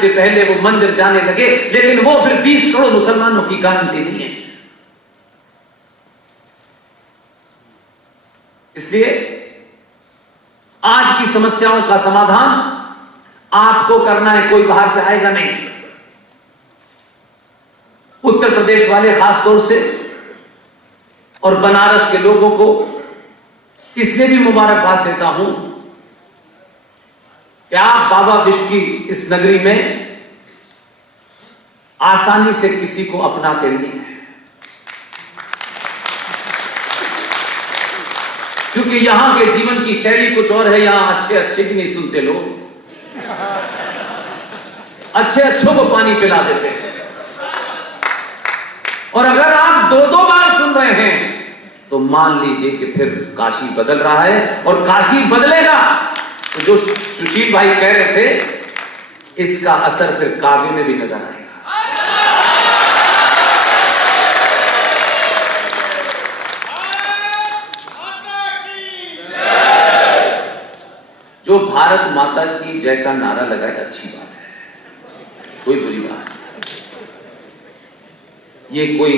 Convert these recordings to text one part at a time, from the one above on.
से पहले वो मंदिर जाने लगे, लेकिन वो फिर 20 करोड़ मुसलमानों की गारंटी नहीं है। इसलिए आज की समस्याओं का समाधान आपको करना है, कोई बाहर से आएगा नहीं। उत्तर प्रदेश वाले खासतौर से और बनारस के लोगों को इसलिए भी मुबारकबाद देता हूं कि आप बाबा विश्व की इस नगरी में आसानी से किसी को अपनाते नहीं हैं, क्योंकि यहां के जीवन की शैली कुछ और है। यहां अच्छे अच्छे की नहीं सुनते लोग, अच्छे अच्छों को पानी पिला देते हैं। और अगर आप 2-2 बार सुन रहे हैं तो मान लीजिए कि फिर काशी बदल रहा है, और काशी बदलेगा तो जो सुशील भाई कह रहे थे, इसका असर फिर काबे में भी नजर आएगा। जो भारत माता की जय का नारा लगाए, अच्छी बात है, कोई बुरी बात नहीं। ये कोई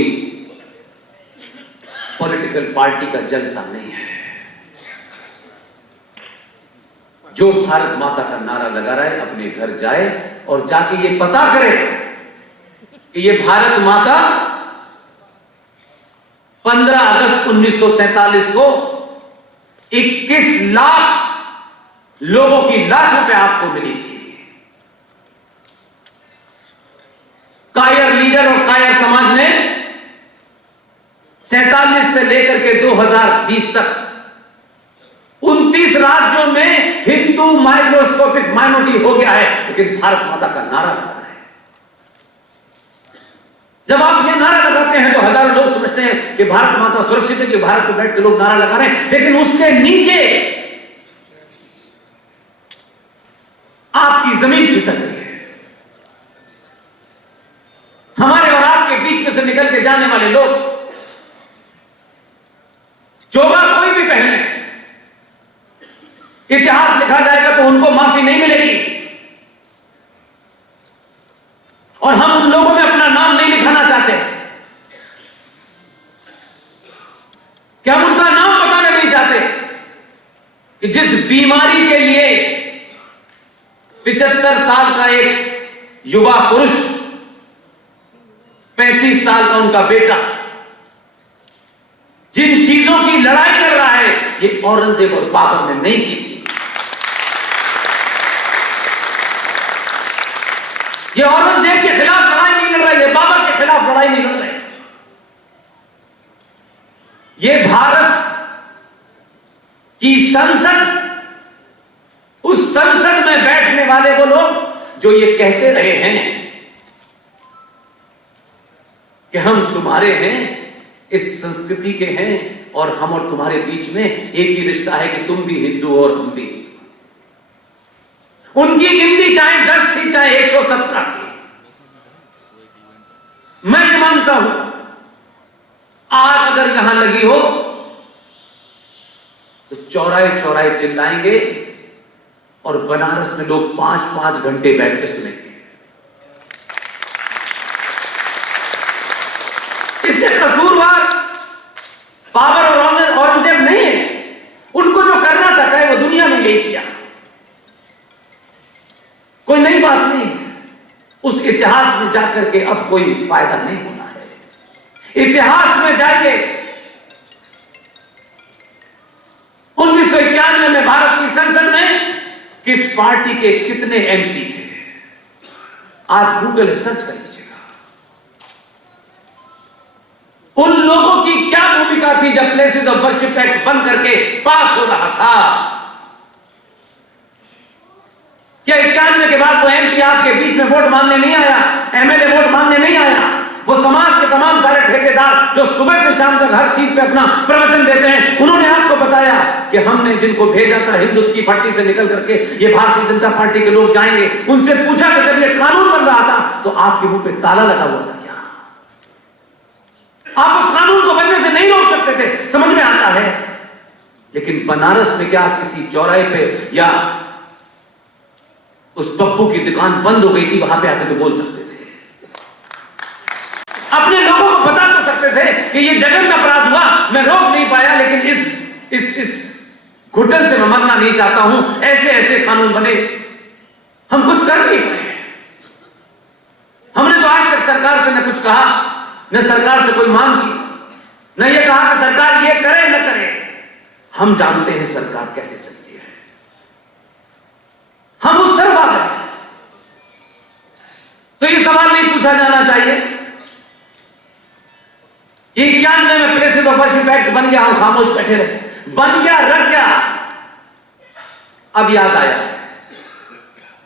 पॉलिटिकल पार्टी का जलसा नहीं है। जो भारत माता का नारा लगा रहा है, अपने घर जाए और जाके ये पता करे कि ये भारत माता 15 अगस्त 1947 को 21 लाख लोगों की लाशों पे आपको मिली थी। कायर लीडर और कायर समाज ने 47 से लेकर के 2020 तक 29 राज्यों में हिंदू माइक्रोस्कोपिक माइनॉरिटी हो गया है, लेकिन भारत माता का नारा लगा है। जब आप ये नारा लगाते हैं तो हजारों लोग समझते हैं कि भारत माता सुरक्षित है, कि भारत में बैठ के लोग नारा लगा रहे हैं, लेकिन उसके नीचे आपकी जमीन खिसक गई है। हमारे और आपके बीच में से निकल के जाने वाले लोग चोगा कोई भी पहन ले, इतिहास लिखा जाएगा तो उनको माफी नहीं मिलेगी। और हम उन लोगों में अपना नाम नहीं लिखाना चाहते कि हम उनका नाम बताना नहीं चाहते कि जिस बीमारी के लिए 75 साल का एक युवा पुरुष, 35 साल का उनका बेटा, जिन चीजों की लड़ाई लड़ रहा है, ये औरंगजेब और बाबर ने नहीं की थी। ये औरंगजेब के खिलाफ लड़ाई नहीं लड़ रहा है, ये बाबर के खिलाफ लड़ाई नहीं लड़ रहे। ये भारत की संसद, उस संसद में बैठने वाले वो लोग जो ये कहते रहे हैं कि हम तुम्हारे हैं, इस संस्कृति के हैं, और हम और तुम्हारे बीच में एक ही रिश्ता है कि तुम भी हिंदू और हम भी हिंदू। उनकी गिनती चाहे 10 थी, चाहे 117 थी, मैं ये मानता हूं आग अगर यहां लगी हो तो चौराहे चौराहे चिल्लाएंगे और बनारस में लोग 5-5 घंटे बैठ के सुनेंगे। इसके कसूरवार बाबर और औरंगजेब नहीं है। उनको जो करना था कहे वो दुनिया में यही किया, कोई नई बात नहीं है। उस इतिहास में जाकर के अब कोई फायदा नहीं होना है। इतिहास में जाइए, 1991 में भारत की संसद में किस पार्टी के कितने एमपी थे, आज गूगल में सर्च कर लीजिएगा। उन लोगों की क्या भूमिका थी जब प्लेसेस ऑफ वर्शिप एक्ट बन करके पास हो रहा था? क्या 91 के बाद वो एमपी आपके बीच में वोट मांगने नहीं आया, एमएलए वोट मांगने नहीं आया? वो समाज के तमाम सारे ठेकेदार जो सुबह से शाम तक हर चीज पे अपना प्रवचन देते हैं, उन्होंने आपको बताया कि हमने जिनको भेजा था हिंदुत्व की पट्टी से निकल करके ये भारतीय जनता पार्टी के लोग जाएंगे। उनसे पूछा कि जब ये कानून बन रहा था तो आपके मुंह पे ताला लगा हुआ था क्या? आप उस कानून को बनने से नहीं रोक सकते थे, समझ में आता है। लेकिन बनारस में क्या किसी चौराहे पे या उस पप्पू की दुकान बंद हो गई थी, वहां पे आके तो बोल सकते थे, अपने लोगों को बता तो सकते थे कि ये जघन्य अपराध हुआ, मैं रोक नहीं पाया, लेकिन इस घुटन से मैं मरना नहीं चाहता हूं, ऐसे ऐसे कानून बने, हम कुछ कर नहीं पाए। हमने तो आज तक सरकार से न कुछ कहा, न सरकार से कोई मांग की, न ये कहा कि सरकार ये करे न करे। हम जानते हैं सरकार कैसे चलती है, हम उस तरफ आ गए। तो ये सवाल नहीं पूछा जाना चाहिए, ये 91 में प्लेसेस ऑफ वर्शिप एक्ट बन गया, हम खामोश बैठे रहे, बन गया, रख गया। अब याद आया,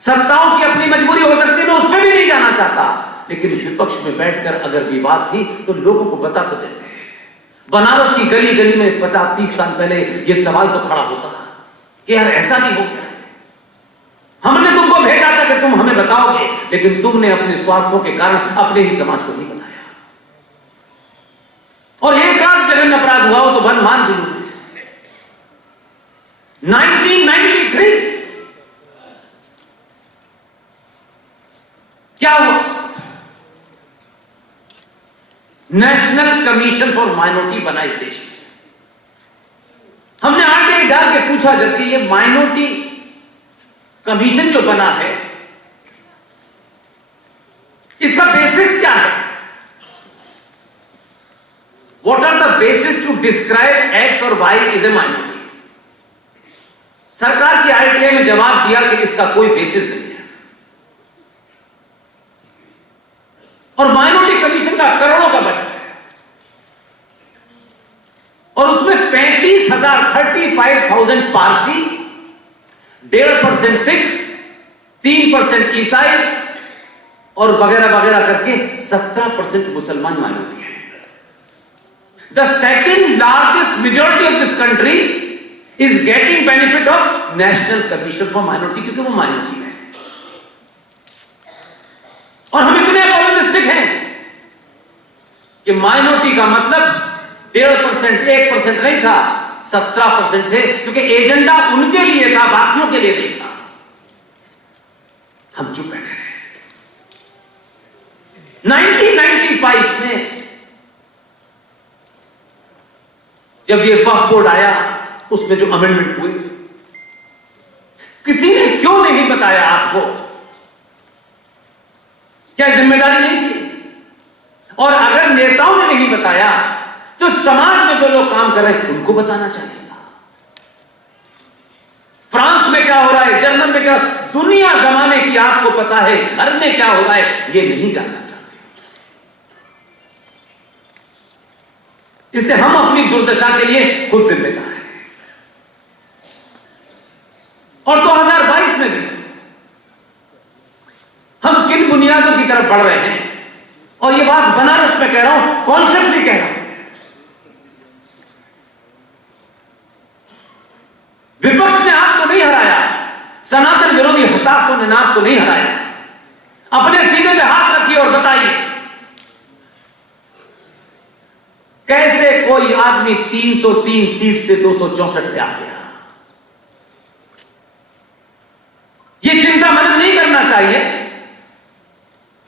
सत्ताओं की अपनी मजबूरी हो सकती है, मैं उसमें भी नहीं जाना चाहता, लेकिन विपक्ष में बैठकर अगर विवाद थी तो लोगों को बता तो देते हैं। बनारस की गली गली में 50-30 साल पहले यह सवाल तो खड़ा होता कि यार ऐसा भी हो गया, हमने तुमको भेजा था कि तुम हमें बताओगे, लेकिन तुमने अपने स्वार्थों के कारण अपने ही समाज को नहीं बताया, और एक आध जघन्य अपराध हुआ हो तो बन मान भी 1993 क्या हुआ? नेशनल कमीशन फॉर माइनॉरिटी बना इस देश में। हमने आगे डाल के पूछा, जबकि ये माइनॉरिटी कमीशन जो बना है इसका बेसिस क्या है? What are the basis to describe X और वाई इज ए माइनॉरिटी? सरकार की आरटीआई में जवाब दिया कि इसका कोई बेसिस नहीं है, और माइनॉरिटी कमीशन का करोड़ों का बजट है, और उसमें 35,000 पारसी, 1.5% सिख, 3% ईसाई और वगैरह वगैरह करके 17% मुसलमान माइनॉरिटी है। The second largest majority of this country is getting benefit of national commission for minority, क्योंकि वो माइनॉरिटी में है। और हम इतने अपोलोजिस्टिक हैं कि माइनॉरिटी का मतलब 1.5%, 1% नहीं था, 17% थे, क्योंकि एजेंडा उनके लिए था, बाकियों के लिए नहीं था। हम चुप बैठे रहे। 1995 में जब ये वक्फ बोर्ड आया, उसमें जो अमेंडमेंट हुए, किसी ने क्यों नहीं बताया आपको? क्या जिम्मेदारी नहीं थी? और अगर नेताओं ने नहीं बताया तो समाज में जो लोग काम कर रहे हैं उनको बताना चाहिए था। फ्रांस में क्या हो रहा है, जर्मन में क्या, दुनिया जमाने की आपको पता है, घर में क्या हो रहा है ये नहीं जानना चाहते। इसलिए हम अपनी दुर्दशा के लिए खुद जिम्मेदार हैं। और 2022 में भी हम किन बुनियादों की तरफ बढ़ रहे हैं, और ये बात बनारस में कह रहा हूं, कॉन्शियसली कह रहा हूं। विपक्ष ने आपको नहीं हराया, सनातन विरोधी हताशों ने आपको नहीं हराया। अपने सीने में हाथ रखिए और बताइए कैसे कोई आदमी 303 सीट से 264 पे आ गया। ये चिंता मनन नहीं करना चाहिए,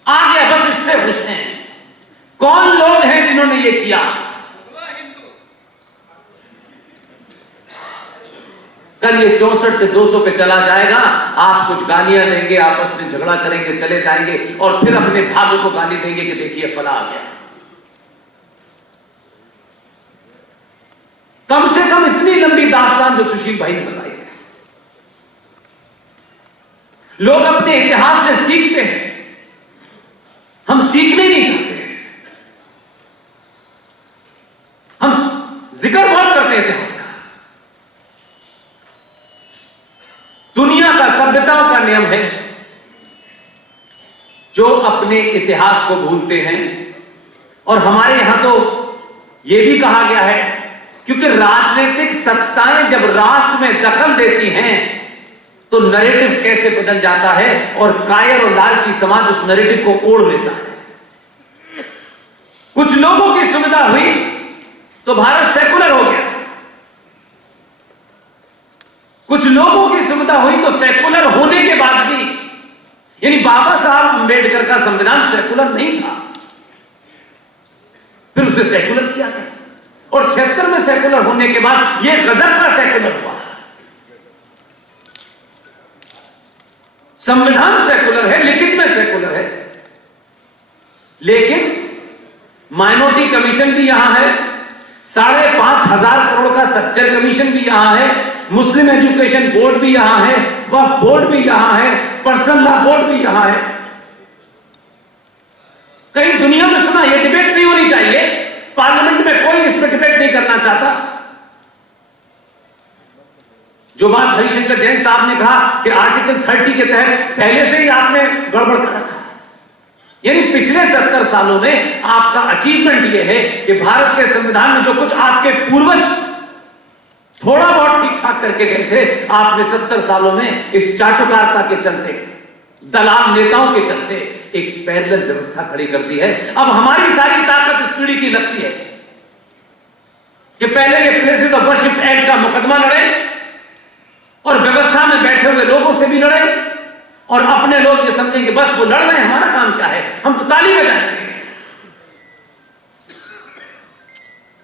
आ गया बस, इससे खुश हैं। कौन लोग हैं जिन्होंने ये किया? कल ये 64 से 200 पे चला जाएगा, आप कुछ गालियां देंगे, आपस में झगड़ा करेंगे, चले जाएंगे, और फिर अपने भागों को गाली देंगे कि देखिए फला आ गया। कम से कम इतनी लंबी दास्तान जो सुशील भाई ने बताई है, लोग अपने इतिहास से सीखते हैं, हम सीखने नहीं चाहते। हम जिक्र बहुत करते हैं इतिहास का। दुनिया का, सभ्यताओं का नियम है, जो अपने इतिहास को भूलते हैं। और हमारे यहां तो यह भी कहा गया है, क्योंकि राजनीतिक सत्ताएं जब राष्ट्र में दखल देती हैं तो नैरेटिव कैसे बदल जाता है, और कायर और लालची समाज उस नैरेटिव को ओढ़ लेता है। कुछ लोगों की सुविधा हुई तो भारत सेकुलर हो गया, कुछ लोगों की सुविधा हुई तो सेकुलर होने के बाद भी यानी बाबा साहब अंबेडकर का संविधान सेकुलर नहीं था, फिर उसे सेकुलर किया गया और 76 में सेकुलर होने के बाद यह गजब का सेकुलर हुआ। संविधान सेकुलर है, लिखित में सेकुलर है, लेकिन माइनॉरिटी कमीशन भी यहां है, 5,500 करोड़ का स्ट्रक्चर कमीशन भी यहां है, मुस्लिम एजुकेशन बोर्ड भी यहां है, वक्फ बोर्ड भी यहां है, पर्सनल लॉ बोर्ड भी यहां है। कहीं दुनिया में सुना यह डिबेट नहीं होनी चाहिए, पार्लियामेंट में कोई इस पर डिबेट नहीं करना चाहता। जो बात हरिशंकर जैन साहब ने कहा कि आर्टिकल 30 के तहत पहले से ही आपने गड़बड़ कर रखा है, यानी पिछले 70 सालों में आपका अचीवमेंट यह है कि भारत के संविधान में जो कुछ आपके पूर्वज थोड़ा बहुत ठीक ठाक करके गए थे, आपने 70 सालों में इस चाटुकारिता के चलते, दलाल नेताओं के चलते एक पैरेलल व्यवस्था खड़ी कर दी है। अब हमारी सारी ताकत इस पीढ़ी की लगती है कि पहले ये प्लेसेस ऑफ वर्शिप एक्ट का मुकदमा लड़े और व्यवस्था में बैठे हुए लोगों से भी लड़े, और अपने लोग ये समझें कि बस वो लड़ रहे हैं, हमारा काम क्या है, हम तो ताली बजाएंगे।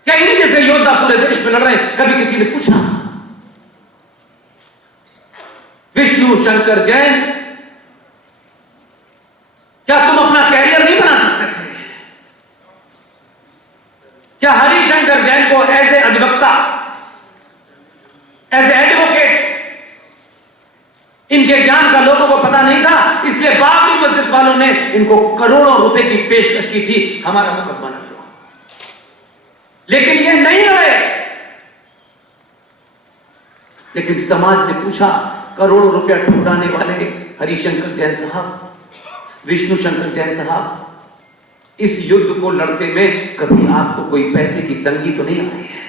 क्या इन जैसे योद्धा पूरे देश में लड़ रहे हैं? कभी किसी ने पूछा? विष्णु शंकर जैन, क्या तुम अपना कैरियर नहीं बना सकते थे? क्या हरिशंकर जैन को एज ए अधिवक्ता, एज ए एडवोकेट, इनके ज्ञान का लोगों को पता नहीं था, इसलिए बाबरी मस्जिद वालों ने इनको करोड़ों रुपए की पेशकश की थी, हमारा मुकदमा न लो, लेकिन ये नहीं आए। लेकिन समाज ने पूछा, करोड़ों रुपया ठुकराने वाले हरिशंकर जैन साहब, विष्णु शंकर जैन साहब, इस युद्ध को लड़ते में कभी आपको कोई पैसे की तंगी तो नहीं आई है?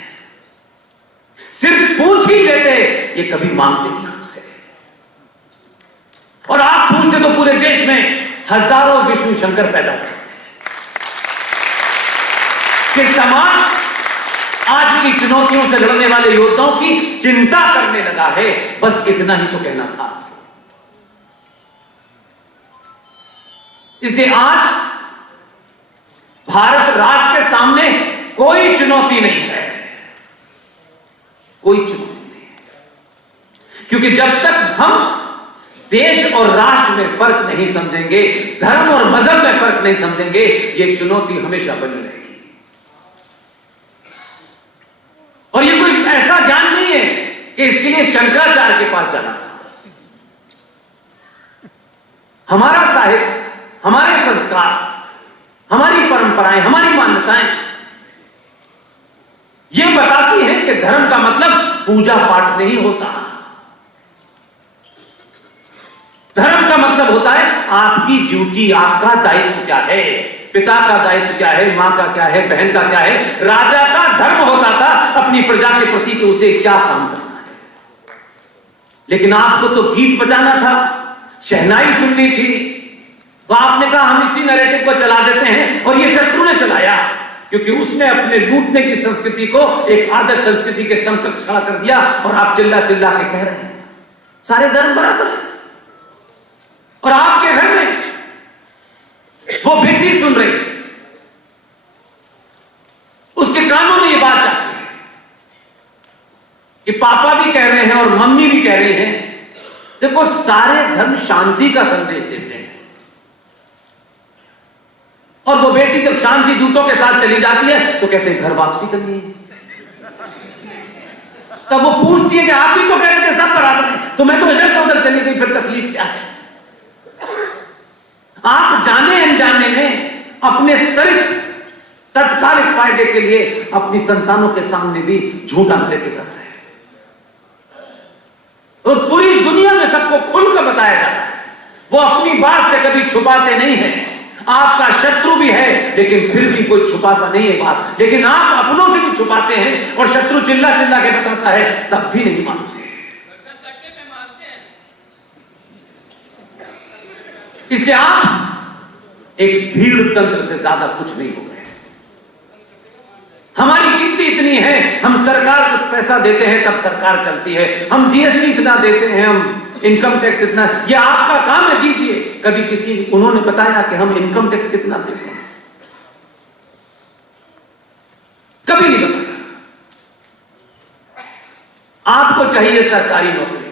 सिर्फ पूछ ही लेते, ये कभी मांगते नहीं आपसे, और आप पूछते तो पूरे देश में हजारों विष्णु शंकर पैदा हो जाते हैं। कि समाज आज की चुनौतियों से लड़ने वाले योद्धाओं की चिंता करने लगा है, बस इतना ही तो कहना था। इसलिए आज भारत राष्ट्र के सामने कोई चुनौती नहीं है, कोई चुनौती नहीं है, क्योंकि जब तक हम देश और राष्ट्र में फर्क नहीं समझेंगे, धर्म और मजहब में फर्क नहीं समझेंगे, ये चुनौती हमेशा बनी रहेगी। और ये कोई ऐसा ज्ञान नहीं है कि इसके लिए शंकराचार्य के पास जाना था। हमारा साहित्य, हमारे संस्कार, हमारी परंपराएं, हमारी मान्यताएं ये बताती हैं कि धर्म का मतलब पूजा पाठ नहीं होता। धर्म का मतलब होता है आपकी ड्यूटी, आपका दायित्व क्या है, पिता का दायित्व क्या है, मां का क्या है, बहन का क्या है। राजा का धर्म होता था अपनी प्रजा के प्रति कि उसे क्या काम करना है। लेकिन आपको तो गीत बजाना था, शहनाई सुननी थी, तो आपने कहा हम इसी नैरेटिव को चला देते हैं, और ये शत्रु ने चलाया, क्योंकि उसने अपने लूटने की संस्कृति को एक आदर्श संस्कृति के समकक्ष खड़ा कर दिया। और आप चिल्ला चिल्ला के कह रहे हैं सारे धर्म बराबर है, और आपके घर में वो बेटी सुन रही, उसके कानों में ये बात जाती है कि पापा भी कह रहे हैं और मम्मी भी कह रही हैं। देखो, सारे धर्म शांति का संदेश देते हैं, और वो बेटी जब शांति दूतों के साथ चली जाती है तो कहते हैं घर वापसी करनी है। तब वो पूछती है कि आप भी तो कह रहे थे सब बराबर है, तो मैं तो इधर से उधर चली गई, फिर तकलीफ क्या है? आप जाने अनजाने में अपने त्वरित तत्कालिक फायदे के लिए अपनी संतानों के सामने भी झूठा नैरेटिव रख रहे हैं, और पूरी दुनिया में सबको खुलकर बताया जा रहा है। वो अपनी बात से कभी छुपाते नहीं हैं। आपका शत्रु भी है, लेकिन फिर भी कोई छुपाता नहीं है बात, लेकिन आप अपनों से भी छुपाते हैं, और शत्रु चिल्ला चिल्ला के बताता है तब भी नहीं मानते। इसलिए आप एक भीड़ तंत्र से ज्यादा कुछ नहीं हो गए। हमारी गिनती इतनी है, हम सरकार को पैसा देते हैं तब सरकार चलती है, हम जीएसटी इतना देते हैं, हम इनकम टैक्स इतना, ये आपका काम है, दीजिए। कभी किसी उन्होंने बताया कि हम इनकम टैक्स कितना देते हैं? कभी नहीं बताया। आपको चाहिए सरकारी नौकरी,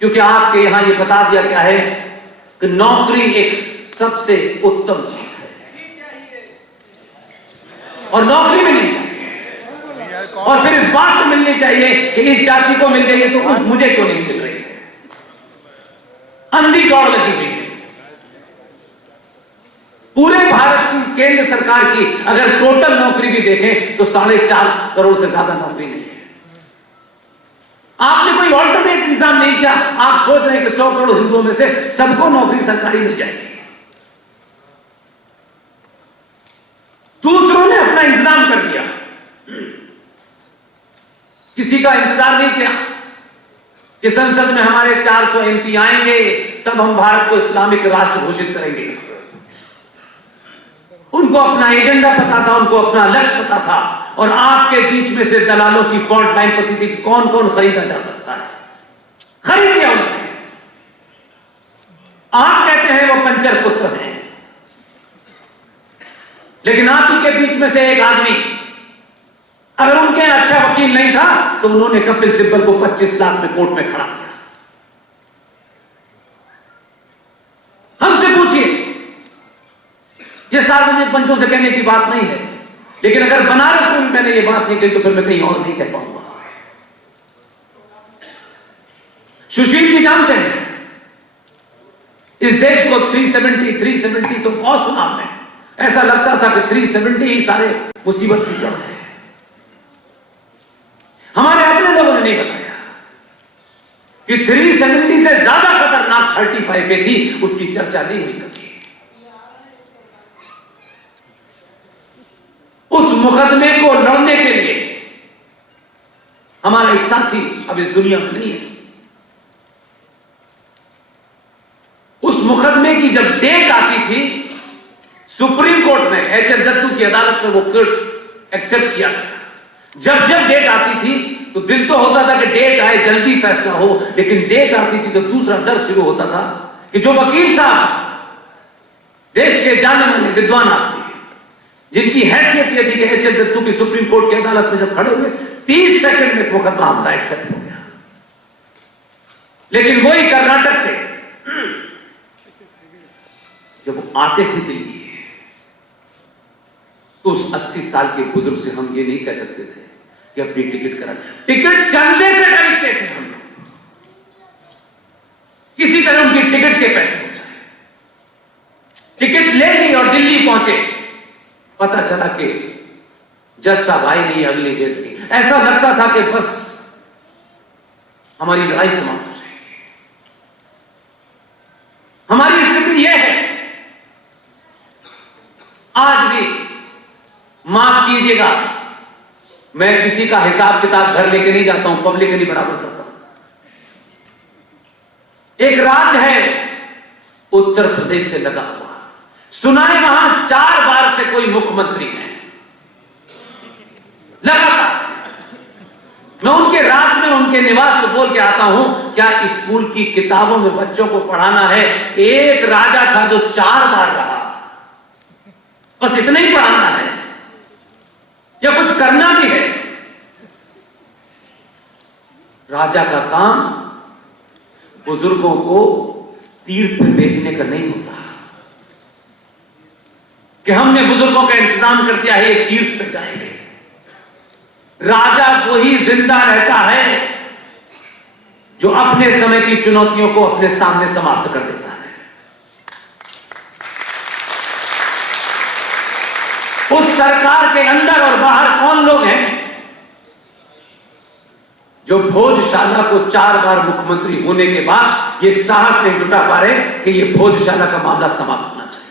क्योंकि आपके यहां ये बता दिया गया है कि नौकरी एक सबसे उत्तम चीज है और नौकरी मिलनी चाहिए। और फिर इस बात को मिलनी चाहिए कि इस जाति को मिल गई है तो उस मुझे क्यों नहीं मिल रही है। अंधी दौड़ लगी हुई है। पूरे भारत की केंद्र सरकार की अगर टोटल नौकरी भी देखें तो 4.5 करोड़ से ज्यादा नौकरी नहीं है। आपने कोई ऑल्टरनेट इंतजाम नहीं किया। आप सोच रहे हैं कि 100 करोड़ हिंदुओं में से सबको नौकरी सरकारी मिल जाएगी। दूसरों ने अपना इंतजाम कर दिया, किसी का इंतजार नहीं किया कि संसद में हमारे 400 एमपी आएंगे तब हम भारत को इस्लामिक राष्ट्र घोषित करेंगे। उनको अपना एजेंडा पता था, उनको अपना लक्ष्य पता था, और आपके बीच में से दलालों की फॉल्ट लाइन पती थी, कौन कौन खरीदा जा सकता है। खरीद लिया उन्होंने। आप कहते हैं वो पंचर पुत्र हैं, लेकिन आप ही के बीच में से एक आदमी, अगर उनके अच्छा वकील नहीं था तो उन्होंने कपिल सिब्बल को 25 लाख में कोर्ट में खड़ा किया। हमसे पूछिए, यह सार्वजनिक मंचों से कहने की बात नहीं है, लेकिन अगर बनारस में भी मैंने ये बात नहीं कही तो फिर मैं कहीं और नहीं कह पाऊंगा। सुशील जी जानते हैं इस देश को 370 तो बहुत सुना हमने। ऐसा लगता था कि 370 ही सारे मुसीबत की जड़ है। हमारे अपने लोगों ने नहीं बताया कि 370 से ज्यादा खतरनाक 35 पे थी, उसकी चर्चा नहीं हुई कभी। उस मुकदमे को लड़ने के लिए हमारा एक साथी अब इस दुनिया में नहीं है। उस मुकदमे की जब डेट आती थी सुप्रीम कोर्ट में, एच.एल. दत्तू की अदालत में वो कोर्ट एक्सेप्ट किया गया। जब जब डेट आती थी तो दिल तो होता था कि डेट आए, जल्दी फैसला हो, लेकिन डेट आती थी तो दूसरा दर्द शुरू होता था कि जो वकील साहब देश के जाने माने विद्वान आदमी, जिनकी हैसियत यह थी कि एच.एल. दत्तू की सुप्रीम कोर्ट की अदालत में जब खड़े हुए 30 सेकंड में मुकदमा हमारा एक्सेप्ट हो गया। लेकिन वही कर्नाटक से जब वो आते थे दिल्ली तो उस 80 साल के बुजुर्ग से हम ये नहीं कह सकते थे कि अपनी टिकट करा। टिकट चंदे से खरीदते थे हम लोग, किसी तरह उनकी टिकट के पैसे हो जाए। टिकट ले ली और दिल्ली पहुंचे, पता चला कि जज साहब आए नहीं, अगली डेट की। ऐसा लगता था कि बस हमारी लड़ाई समाप्त हो जाएगी। हमारी स्थिति यह है आज भी। माफ कीजिएगा, मैं किसी का हिसाब किताब घर लेके नहीं जाता हूं, पब्लिकली बराबर करता हूं। एक राज्य है उत्तर प्रदेश से लगा हुआ, सुना है वहां 4 बार से कोई मुख्यमंत्री है लगातार। मैं उनके राज्य में उनके निवास में बोल के आता हूं, क्या स्कूल की किताबों में बच्चों को पढ़ाना है? एक राजा था जो 4 बार रहा, बस इतना ही पढ़ाना है या कुछ करना भी है? राजा का काम बुजुर्गों को तीर्थ में भेजने का नहीं होता कि हमने बुजुर्गों का इंतजाम कर दिया है, ये तीर्थ पे जाएंगे। राजा वही जिंदा रहता है जो अपने समय की चुनौतियों को अपने सामने समाप्त कर देता है। उस सरकार के अंदर और बाहर कौन लोग हैं जो भोजशाला को 4 बार मुख्यमंत्री होने के बाद ये साहस नहीं जुटा पा रहे कि ये भोजशाला का मामला समाप्त होना चाहिए?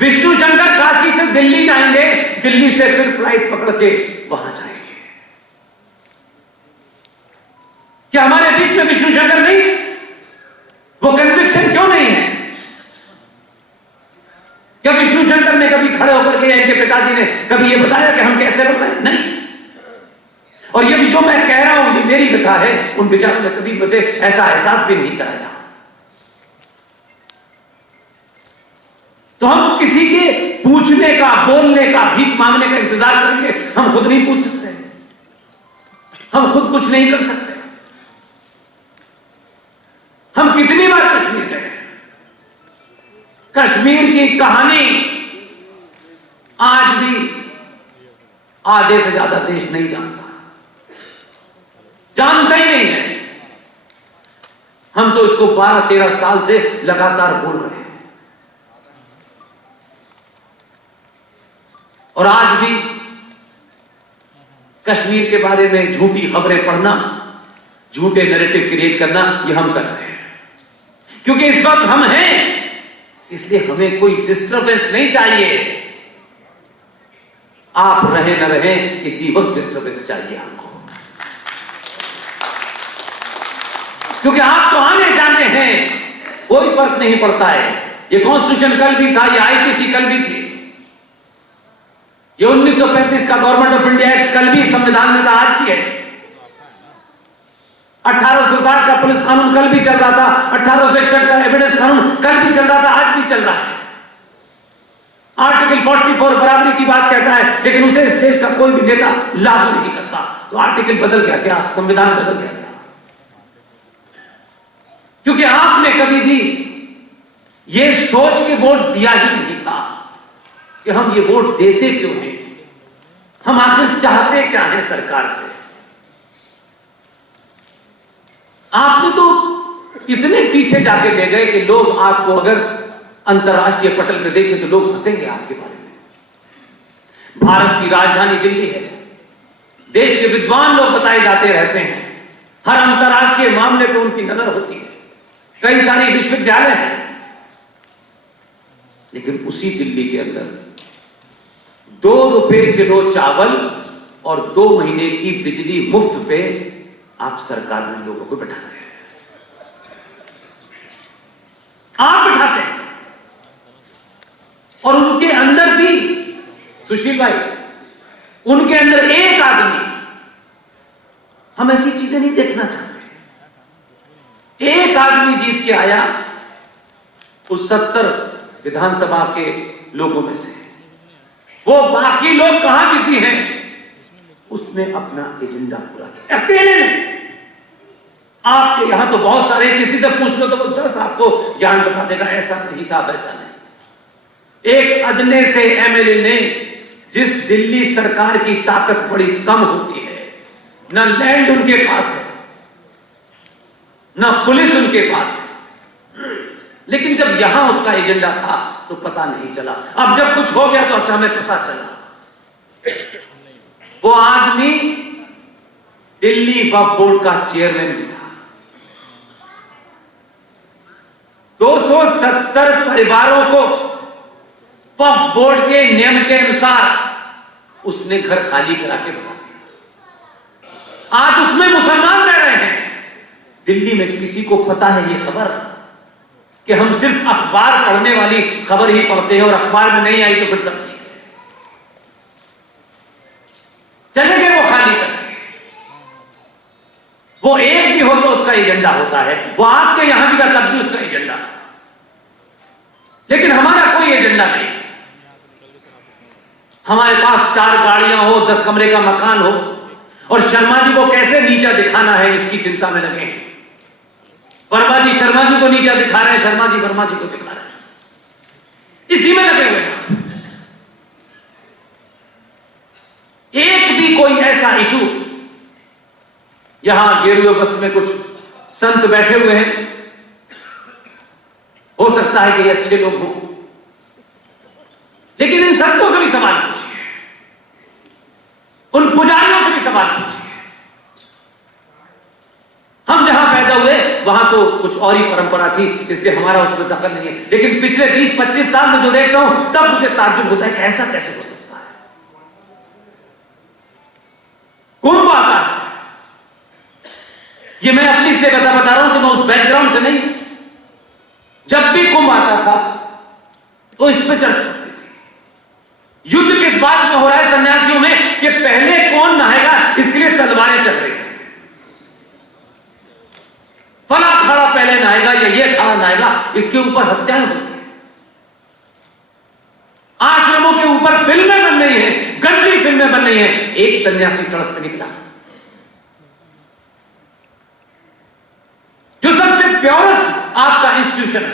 विष्णु शंकर काशी से दिल्ली जाएंगे, दिल्ली से फिर फ्लाइट पकड़ के वहां जाएंगे। क्या हमारे बीच में विष्णु शंकर नहीं? वो कन्विक्शन क्यों नहीं है? क्या विष्णु शंकर ने कभी खड़े होकर के, इनके पिताजी ने कभी ये बताया कि हम कैसे रोक रहे हैं? नहीं। और ये भी जो मैं कह रहा हूं, ये मेरी कथा है, उन बेचारों ने कभी मुझे ऐसा एहसास भी नहीं कराया। तो हम किसी के पूछने का, बोलने का, भीख मांगने का इंतजार करेंगे? हम खुद नहीं पूछ सकते, हम खुद कुछ नहीं कर सकते। हम कितनी बार कश्मीर गए, कश्मीर की कहानी आज भी आधे से ज्यादा देश नहीं जानता, जानता ही नहीं है। हम तो इसको 12-13 साल से लगातार बोल रहे हैं, और आज भी कश्मीर के बारे में झूठी खबरें पढ़ना, झूठे नैरेटिव क्रिएट करना, ये हम कर रहे हैं। क्योंकि इस वक्त हम हैं, इसलिए हमें कोई डिस्टरबेंस नहीं चाहिए। आप रहे न रहे, इसी वक्त डिस्टरबेंस चाहिए हमको, क्योंकि आप तो आने जाने हैं, कोई फर्क नहीं पड़ता है। ये कॉन्स्टिट्यूशन कल भी था, ये आईपीसी कल भी थी, ये 1935 का गवर्नमेंट ऑफ इंडिया एक्ट कल भी संविधान में था, आज भी है। 1860 का पुलिस कानून कल भी चल रहा था, 1861 का एविडेंस कानून कल भी चल रहा था, आज भी चल रहा है। आर्टिकल 44 बराबरी की बात कहता है, लेकिन उसे इस देश का कोई भी नेता लागू नहीं करता। तो आर्टिकल बदल गया क्या? संविधान बदल गया क्या? क्योंकि आपने कभी भी यह सोच के वोट दिया ही नहीं था कि हम ये वोट देते क्यों हैं, हम आखिर चाहते क्या है सरकार से। आपने तो इतने पीछे जाके ले गए कि लोग आपको अगर अंतरराष्ट्रीय पटल पे देखें तो लोग हंसेंगे आपके बारे में। भारत की राजधानी दिल्ली है, देश के विद्वान लोग बताए जाते रहते हैं, हर अंतरराष्ट्रीय मामले पे उनकी नजर होती है, कई सारे विश्वविद्यालय हैं। लेकिन उसी दिल्ली के अंदर 2 रुपए किलो चावल और 2 महीने की बिजली मुफ्त पे आप सरकार में लोगों को बैठाते हैं, आप बैठाते हैं। और उनके अंदर भी, सुशील भाई, उनके अंदर एक आदमी, हम ऐसी चीजें नहीं देखना चाहते। एक आदमी जीत के आया उस 70 विधानसभा के लोगों में से, वो बाकी लोग कहां बिजी हैं, उसने अपना एजेंडा पूरा किया अकेले ने। आपके यहां तो बहुत सारे, किसी से पूछ लो तो वो 10 आपको ज्ञान बता देगा, ऐसा नहीं था, वैसा नहीं। एक अदने से एमएलए ने, जिस दिल्ली सरकार की ताकत बड़ी कम होती है, ना लैंड उनके पास है, ना पुलिस उनके पास है, लेकिन जब यहां उसका एजेंडा था तो पता नहीं चला। अब जब कुछ हो गया तो अचानक पता चला। वो आदमी दिल्ली वक्फ बोर्ड का चेयरमैन भी था। 270 परिवारों को वक्फ बोर्ड के नियम के अनुसार उसने घर खाली करा के बता दिया। आज उसमें मुसलमान रह रहे हैं। दिल्ली में किसी को पता है ये खबर कि हम सिर्फ अखबार पढ़ने वाली खबर ही पढ़ते हैं, और अखबार में नहीं आई तो फिर सब ठीक है, चले गए वो खाली करके। वो एक भी हो तो उसका एजेंडा होता है। वो आपके यहां भी था तब भी उसका एजेंडा था, लेकिन हमारा कोई एजेंडा नहीं। हमारे पास 4 गाड़ियां हो, 10 कमरे का मकान हो, और शर्मा जी को कैसे नीचा दिखाना है इसकी चिंता में लगे हैं। वर्मा जी शर्मा जी को नीचा दिखा रहे हैं, शर्मा जी वर्मा जी को दिखा रहे हैं, इसी में लगे हुए हैं। एक भी कोई ऐसा इशू, यहां गेरुए बस में कुछ संत बैठे हुए हैं, हो सकता है कि ये अच्छे लोग हों, लेकिन इन संतों से भी सवाल पूछिए, उन पुजारियों से भी सवाल पूछिए। हम जहां पैदा हुए वहां तो कुछ और ही परंपरा थी, इसलिए हमारा उसमें दखल नहीं है। लेकिन पिछले 20-25 साल में जो देखता हूं तब मुझे ताज्जुब होता है कि ऐसा कैसे हो सकता है। कुंभ आता है, ये मैं अपनी इसलिए बता रहा हूं कि मैं उस बैकग्राउंड से नहीं। जब भी कुंभ आता था तो इस पे चर्चा होती थी। युद्ध किस बात में हो रहा है सन्यासियों में कि पहले कौन नहाएगा, इसके लिए तलवारें चल रही हैं। इसके ऊपर हत्याएं हुई, आश्रमों के ऊपर फिल्में बन रही हैं, गंदी फिल्में बन रही हैं। एक सन्यासी सड़क पे निकला जो सबसे प्योरेस्ट आपका इंस्टीट्यूशन है,